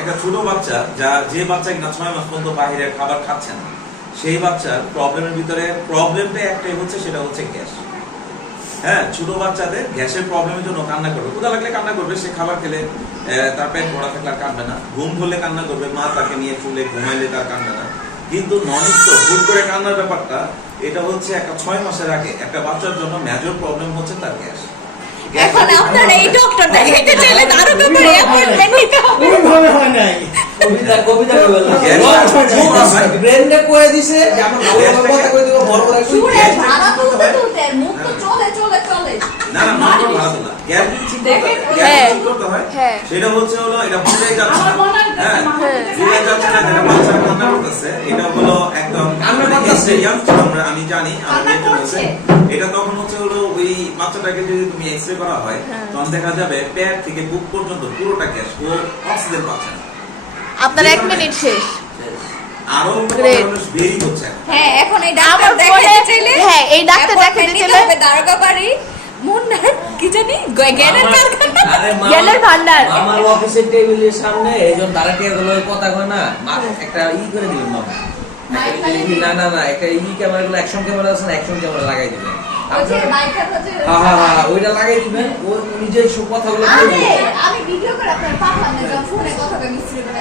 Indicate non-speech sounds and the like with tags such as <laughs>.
একটা ছোট বাচ্চা যা যে বাচ্চা কিনা ছয় মাস পর্যন্ত বাইরে খাবার খাচ্ছে না সেই বাচ্চার প্রবলেমের ভিতরে প্রবলেমটা একটাই হচ্ছে সেটা হচ্ছে গ্যাস। হ্যাঁ ছোট বাচ্চাদের গ্যাসের প্রবলেমের জন্য কান্না করবে। ক্ষুধা লাগলে কান্না করবে সে খাবার খেলে তার পেট ভরা থাকলে আর কাঁদবে না। ঘুম ধরলে কান্না করবে মা তাকে নিয়ে চুলে ঘুমাইলে তার কান্না না। কিন্তু ননিত্য ভুল করে কান্নার ব্যাপারটা এটা হচ্ছে একটা ছয় মাসের আগে একটা বাচ্চার জন্য মেজর প্রবলেম হচ্ছে তার গ্যাস। এখন আপনারা এই ডক্টর দেখাইতে চাইলে তারও ব্যাপারে অ্যাপয়েন্টমেন্ট <laughs> নিতে কবিতা কবিতা কইবেন না Yes, ব্রেন ব্রেননে কয়ে দিছে। যে আমার ভালো কথা কই দিব বড় করে কই সুরে ধারা তুলতে তুলতে মুখ তো চলে চলে চলে। না না মাত্র ভালো না। গ্যাস ঠিক দেখেন, গ্যাস হ্যাঁ। ঠিক করতে হয়। হ্যাঁ। সেটা হচ্ছে হলো এটা ভুলে যাচ্ছে মনে হয়। ভুলে যাচ্ছে না যেটা বাচ্চা কান্না করতেছে এটা হলো একদম কান্না মানে আমরা আমি জানি। এটা তখন হচ্ছে হলো ওই বাচ্চাটাকে যদি তুমি এক্সরে করা হয় হ্যাঁ। তখন দেখা যাবে পেট থেকে বুক পর্যন্ত পুরোটা গ্যাস ও অক্সিজেন পাচ্ছে না। আপনার এক মিনিট শেষ। আরও মানুষ দেরি হচ্ছে হ্যাঁ এখন এই ডাক্তার দেখাইতে চাইলে হ্যাঁ, এই ডাক্তার appointment চাইলে- হবে মুন্নার কি জানি জ্ঞানের কারখানা। জ্ঞানের ভান্ডার। আমার অফিসের টেবিলের সামনে এইজন দাঁড়াটিয়া গুলো কথা কয় না? একটা ই করে মামা। না না না একটা ই ক্যামেরা গুলো অ্যাকশন ক্যামেরা আছে না অ্যাকশন ক্যামেরা লাগাই হ্যাঁ হ্যাঁ ওইটা লাগাই দিবেন। ও নিজের কথাগুলো আমি ভিডিও করে আপনার পাঠান ফোনে কথা কই মিস্ত্রি করে